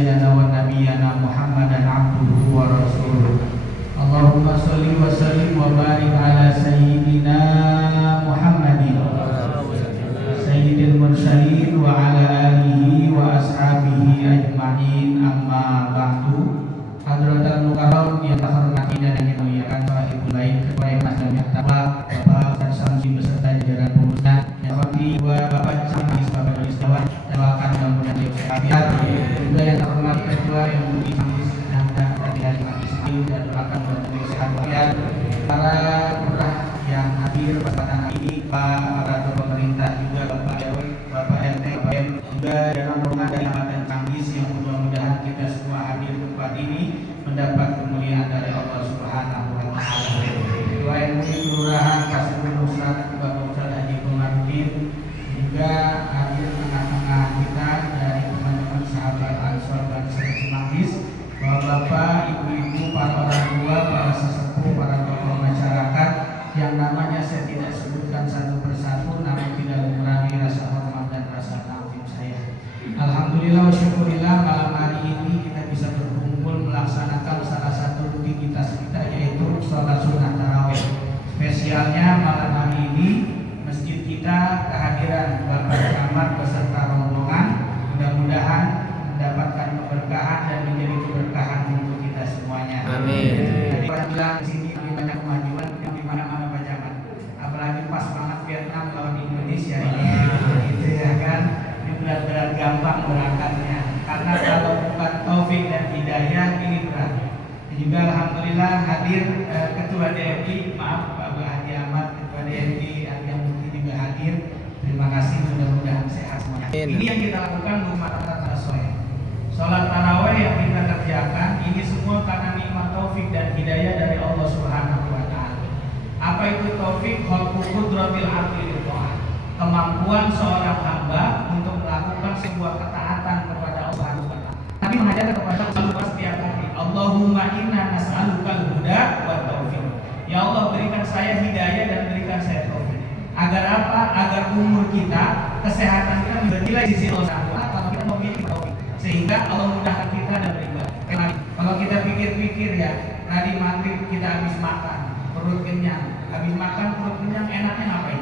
sayyidina wa nabiyyana Muhammadan abduhu wa rasuluh. Allahumma sholli wa sallim wa barik ala sayyidina Muhammadin sayyidil mursalin wa ala alihi wa ashabihi ajma'in, amma ba'du. Hadratul mukarram yang terhormati dan yang dimuliakan sahibul lain ketua Majelis Takwa Bapak Ustaz Samsi beserta jajaran pengurusnya, yang hormati dua Bapak Camis, Bapak Doris Dewan, doakan mudah-mudahan beliau sehat. Juga yang terhormati ketua yang Budi Camis dan dari Mati Ismail, dan doakan mudah-mudahan beliau sehat. Para lurah yang hadir pada hari ini, Pak Aparatur Pemerintah, juga Bapak RW, Bapak RT, Bapak M, juga dalam rombongan dari Kabupaten Camis yang mudah-mudahan kita semua hadir di tempat ini mendapat kemuliaan dari Allah Subhanahu wa taala. Ketua RW Kelurahan Kasubun Nusrat, Bapak Ustaz Haji Komarudin, juga hadir tengah-tengah kita dari teman-teman sahabat Ansor dan Semangis, Bapak, Ibu-ibu, para orang tua, para sesepuh, para tokoh masyarakat yang namanya saya tidak sebutkan satu persatu, namun tidak mengurangi rasa hormat dan rasa takzim saya. Alhamdulillah wa syukurillah, malam hari ini kita bisa berkumpul melaksanakan salah satu rutinitas kita, yaitu sholat sunnah tarawih. Spesialnya malam hari ini masjid kita kehadiran Bapak Camat beserta rombongan, mudah-mudahan mendapatkan keberkahan dan menjadi keberkahan untuk kita semuanya. Amin. Jadi bilang di sini banyak kemajuan yang di mana-mana Pak Camat. Apalagi pas banget Vietnam lawan Indonesia ini, gitu ya kan? Ini benar-benar gampang berangkatnya. Karena kalau bukan taufik dan hidayah ini berat. Dan juga alhamdulillah hadir Ketua DMI, maaf Pak Haji Ahmad, Ketua DMI yang mungkin juga hadir. Terima kasih, mudah-mudahan sehat semuanya. Ini yang kita lakukan Muhammadan Rasul. Sholat tarawih yang kita kerjakan ini semua karena nikmat taufik dan hidayah dari Allah Subhanahu wa taala. Apa itu taufik? Qudratil abdi li ta'ah. Kemampuan seorang hamba untuk melakukan sebuah ketaatan kepada Allah Subhanahu wa taala. Nabi mengajarkan kepada kita setiap hari, Allahumma inna nas'alukal huda wa taufik. Ya Allah, berikan saya hidayah dan berikan saya taufik. Agar apa? Agar umur kita, kesehatan kita bernilai di sisi Allah kalau kita memiliki taufik. Sehingga Allah mudahkan kita dan beribadah. Kalau kita pikir-pikir ya, tadi maghrib kita habis makan, perut kenyang. Habis makan perut kenyang, enaknya ngapain?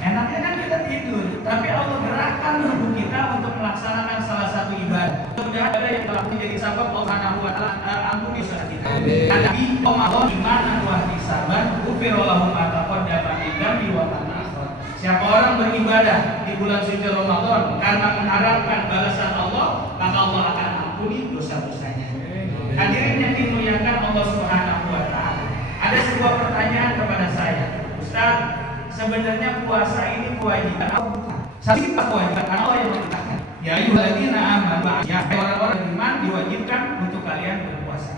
Enaknya kan kita tidur. Tapi Allah gerakkan tubuh kita untuk melaksanakan salah satu ibadah. Mudah-mudahan ada yang telah menjadi sabab Allah Subhanahu wa taala ampuni dosa kita. Nabi Allah imanan wa ihtisaban, ghufira lahu ma taqaddama min dzambi wa ma ta'akhkhar. Siapa orang beribadah di bulan suci Ramadan karena mengharapkan balasan Allah, maka Allah akan ampuni dosa-dosanya. Hadirin yang dimuliakan Allah Subhanahu wa taala. Ada sebuah pertanyaan kepada saya. Ustaz, sebenarnya puasa ini kewajiban atau bukan? Siapa kewajiban? Karena Allah yang memerintahkan. Ya ayyuhalladzina amanu, ya orang-orang beriman diwajibkan untuk kalian berpuasa.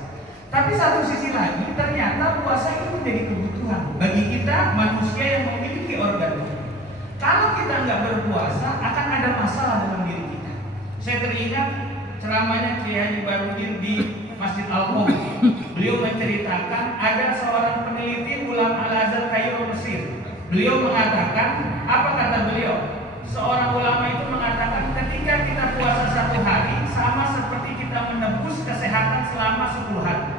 Tapi satu sisi lagi, ternyata puasa itu menjadi kebutuhan bagi kita manusia yang memiliki organ tubuh. Kalau kita nggak berpuasa, akan ada masalah dalam diri kita. Saya teringat ceramahnya Kiai Haji Barudin di Masjid Al-Qom. Beliau menceritakan ada seorang peneliti ulama Al-Azhar Kairo Mesir. Beliau mengatakan, apa kata beliau? Seorang ulama itu mengatakan ketika kita puasa satu hari sama seperti kita menebus kesehatan selama 10 hari.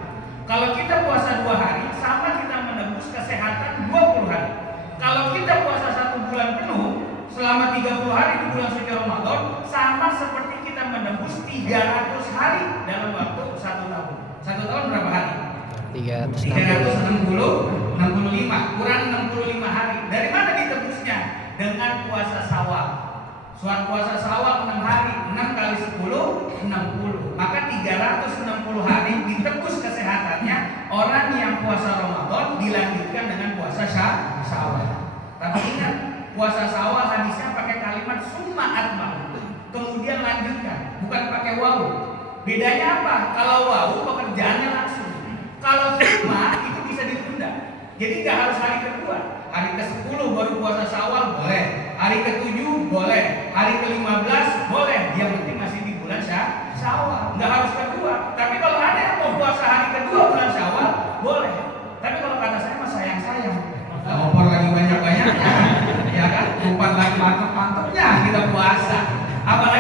Kalau kita puasa 2 hari sama kita menebus kesehatan 20 hari. Kalau kita puasa 1 bulan penuh selama 30 hari di bulan suci Ramadan, sama seperti kita menebus 300 hari dalam waktu 1 tahun. 1 tahun berapa hari? 365 kurang 65 hari. Dari mana ditebusnya? Dengan puasa Syawal. Puasa Syawal 6 hari, 6 kali 10 60. Maka 360 hari ditebus kesehatannya orang yang puasa Ramadan dilanjutkan dengan puasa Syawal. Tapi ingat, puasa Syawal hadisnya pakai kalimat summa atma'u. Kemudian lanjutkan, bukan pakai wawu. Bedanya apa? Kalau wawu pekerjaannya langsung. Kalau summa itu bisa ditunda. Jadi nggak harus hari kedua. Hari ke-10 baru puasa Syawal boleh. Hari ke-7 boleh. Hari ke-15 boleh. Yang penting masih di bulan Syawal. Nggak harus kedua. Tapi kalau ada yang mau puasa hari kedua bulan Syawal boleh. Tapi kalau kata saya mah sayang-sayang. Opor lagi banyak-banyak ya kan? Umpan lagi mantep-mantepnya kita puasa. Apalagi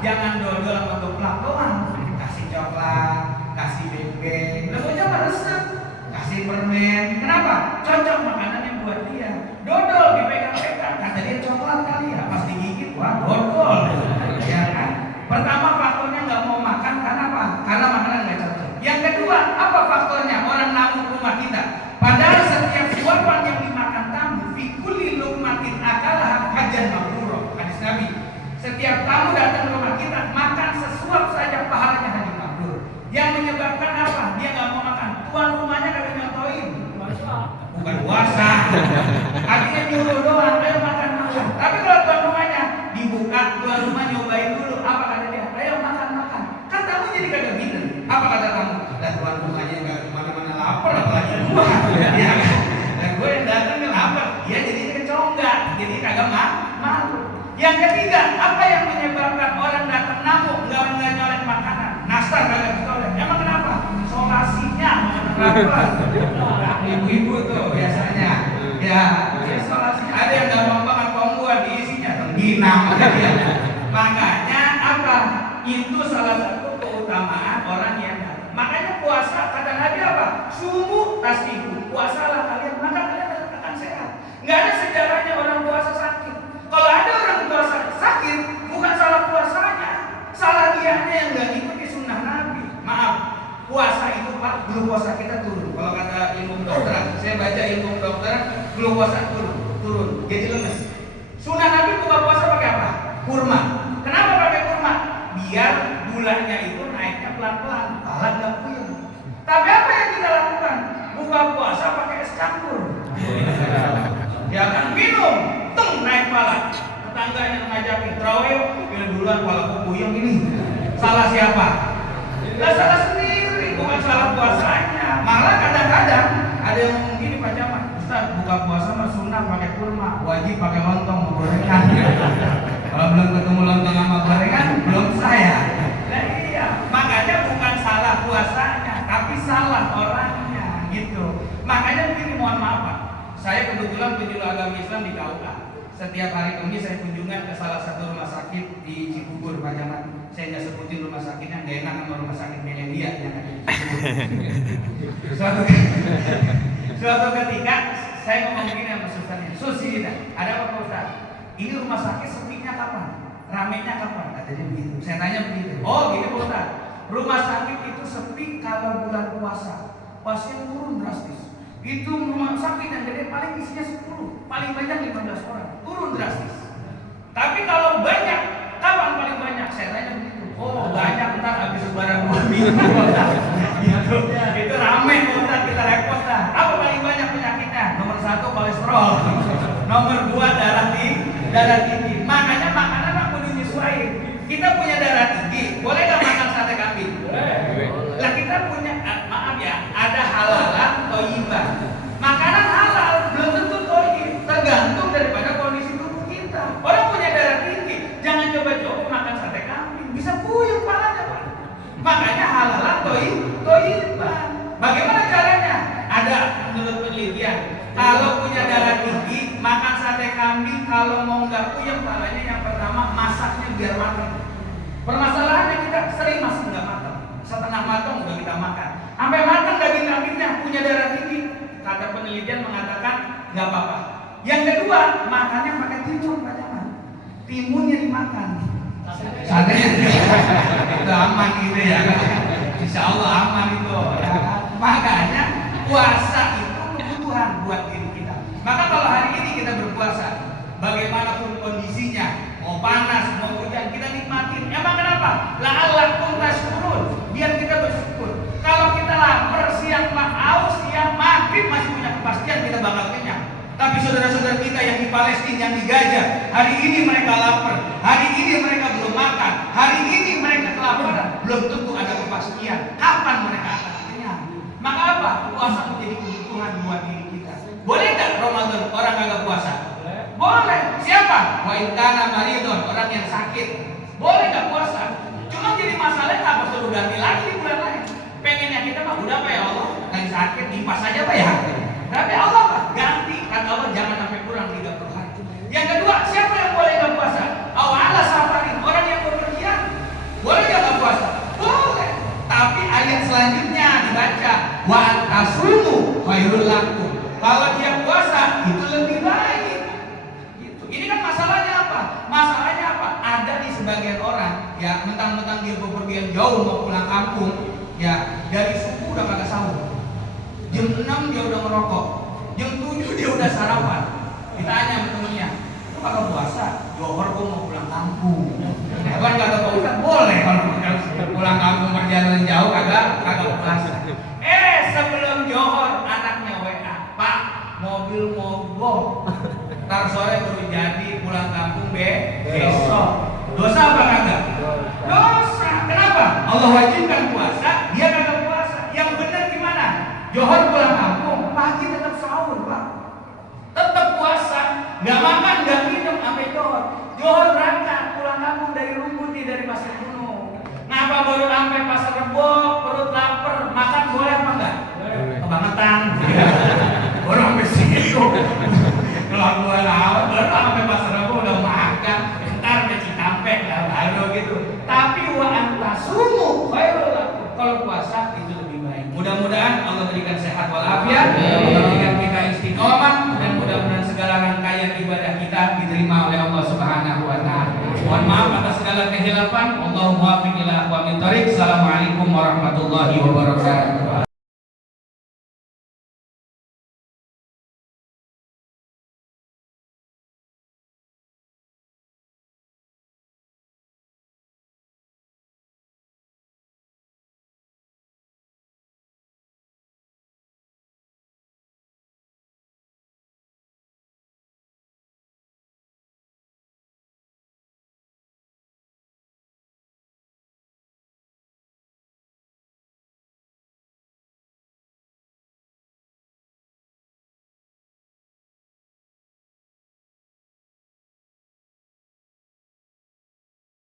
jangan dodol sama geplak doang. Kasih coklat, kasih bebek, legonya meresep, kasih permen. Kenapa? Cocok makanannya buat dia. Dodol dipegang-pegang, kata dia coklat kali ya, pas digigit, wah dodol. Ya kan? Pertama faktornya nggak mau makan karena apa? Karena makanan nggak cocok. Yang kedua, apa faktornya? Orang namu ke rumah kita. Padahal setiap suapan yang dimakan tamu, fikuli luqmatin akalah hajan mabrur. Hadis Nabi. Setiap tamu datang ke rumah kita, makan sesuap saja pahalanya haji mabrur. Yang menyebabkan apa? Dia nggak mau makan. Tuan rumahnya kagak nyontoin. Bukan puasa. Artinya nyuruh doang, ayo makan. Tapi kalau tuan rumahnya dibuka, tuan rumah nyobain dulu. Apa kata dia? Ayo makan. Kan tamu jadi kagak minum. Apa kata tamu? Dan tuan rumahnya nggak kemana-mana lapar, apalagi gua. Ya kan? Dan gue yang datang nih lapar. Dia jadinya keconggak, jadi kagak malu. Yang ketiga, apa yang menyebabkan orang datang namu nggak nyolek makanan? Nastar kagak ditolak. Emang kenapa? Solasinya lapar. Ibu-ibu tuh biasanya. Ya, solasinya ada yang gampang banget kombuan diisinya rengginang. Makanya apa? Itu salah satu keutamaan orang yang datang. Makanya puasa kata Nabi apa? Sumu tasbihu. Puasalah kalian, maka kalian akan sehat. Nggak ada sejarahnya orang puasa sakit. Kalau ada orang puasa sakit, bukan salah puasanya, salah dianya yang nggak ikuti sunnah Nabi. Maaf, puasa itu Pak, glukosa kita turun. Kalau kata ilmu kedokteran, saya baca ilmu kedokteran, glukosa turun, jadi lemes. Sunnah Nabi buka puasa pakai apa? Kurma. Kenapa pakai kurma? Biar gulanya itu naiknya pelan-pelan, alat nggak puyeng. Tapi apa yang kita lakukan? Buka puasa pakai es campur. Ya kan, minum, naik pala. Tetangganya ngajakin terawih, minum duluan pala puyeng ini. Salah siapa? Nggak salah sendiri, bukan salah puasanya. Malah kadang-kadang ada yang ngomong gini Pak Jamal, Ustaz buka puasa mah sunnah pakai kurma, wajib pakai lontong sama gorengan. Kalau belum ketemu lontong sama gorengan, belum saya. Nah iya, makanya bukan salah puasanya, tapi salah orangnya gitu. Makanya begini, mohon maaf Pak, saya kebetulan penyuluh agama Islam di KUA. Setiap hari Kamis saya kunjungan ke salah satu rumah sakit di Cibubur, Pak Jamal. Saya nggak sebutin rumah sakitnya, nggak enak sama rumah sakit Melendia yang ada di Cibubur. Suatu ketika saya ngomong gini sama susternya, Susi, ada apa Pak Ustaz? Ini rumah sakit sepinya kapan? Ramenya kapan? Katanya begitu. Saya tanya begitu. Oh gini Pak Ustaz, rumah sakit itu sepi kalau bulan puasa. Pasien turun drastis. Itu rumah sakit yang gede paling isinya 10, paling banyak 15 orang, turun drastis. Tapi kalau banyak, kapan paling banyak? Saya tanya begitu. Oh banyak, ntar habis lebaran 2 minggu. Gitu. Itu rame, ntar kita repot dah. Apa paling banyak penyakitnya? Nomor 1 kolesterol, nomor 2 darah tinggi. Makanya makanan aku dinyesuaiin. Kita punya darah tinggi, boleh nggak makan sate kambing? Boleh. Lah kita punya, maaf ya, ada halalan thayyibah. Makanan halal belum tentu thayyib, tergantung daripada kondisi tubuh kita. Orang punya darah tinggi, jangan coba-coba makan sate kambing, bisa puyeng palanya Pak. Makanya halalan thayyibah. Bagaimana caranya? Ada menurut penelitian, kalau punya darah tinggi, makan sate kambing kalau mau nggak puyeng palanya, yang pertama masaknya biar matang. Permasalahannya kita sering masak nggak matang. Setengah matang udah kita makan, sampai matang daging kambingnya punya darah tinggi. Kata penelitian mengatakan nggak apa-apa. Yang kedua, makannya pakai timun Pak Jamal. Timunnya dimakan. Satenya itu aman gitu ya. Insya Allah aman itu. Ya. Makanya puasa itu kebutuhan buat diri kita. Maka kalau hari ini kita berpuasa, bagaimanapun kondisinya, mau panas, mau hujan, kita nikmatin. Emang kenapa? La'allakum tashkurun, biar kita bersyukur. Kalau kita lapar, siang haus, siang maghrib masih punya kepastian kita bakal kenyang. Tapi saudara-saudara kita yang di Palestina, yang di Gaza, hari ini mereka lapar, hari ini mereka belum makan, hari ini mereka kelaparan, belum tentu ada kepastian kapan mereka akan kenyang. Maka apa? Puasa menjadi kebutuhan buat diri kita. Boleh nggak Ramadan orang kagak puasa? Boleh. Siapa? Wa in kana maridun, orang yang sakit. Boleh nggak puasa? Cuma jadi masalahnya apa? Suruh ganti lagi di bulan lain. Pengennya kita mah udah Pak ya Allah, lagi sakit impas aja Pak ya. Tapi Allah Pak ganti, kata Allah jangan sampai kurang 30 hari. Yang kedua, siapa yang boleh nggak puasa? Awala safarin, orang yang bepergian khairul lakum. Kalau dia puasa itu lebih baik. Gitu. Ini kan masalahnya apa? Masalahnya apa? Ada di sebagian orang ya mentang-mentang dia bepergian jauh mau pulang kampung, ya dari subuh udah kagak sahur. Jam 6 dia udah ngerokok. Jam 7 dia udah sarapan. Ditanya sama temennya, "Lu kagak puasa?" "Johor gua mau pulang kampung." Ya kan kata Pak Ustadz, boleh kalau pulang kampung perjalanan jauh kagak puasa. Sebelum Johor anaknya WA, "Pak, mobil mogok. Ntar sore baru jadi pulang kampung besok." Dosa apa kagak? Dosa. Kenapa? Allah wajibkan puasa, dia kagak puasa. Yang benar gimana? Johor pulang kampung, pagi tetap sahur, Pak. Tetap puasa, nggak makan, nggak minum sampai Johor. Johor berangkat pulang kampung dari Lumbuti, dari Pasar Gunung. Ngapa baru sampai Pasar Rebo, perut lapar, makan boleh apa enggak? Kebangetan. Baru sampai situ. Kalau gua lawat, baru sampai Pasar Rebo udah makan. Ntar ke Cikampek, baru gitu. Tapi wa antasumu khairul lakum. Kalau puasa itu lebih baik. Mudah-mudahan Allah berikan sehat walafiat, Allah berikan kita istiqomah, dan mudah-mudahan segala rangkaian ibadah kita diterima oleh Allah Subhanahu wa taala. Mohon maaf atas segala kehilafan. Allahumma muwaffiq ila aqwamit thoriq. Assalamualaikum warahmatullahi wabarakatuh.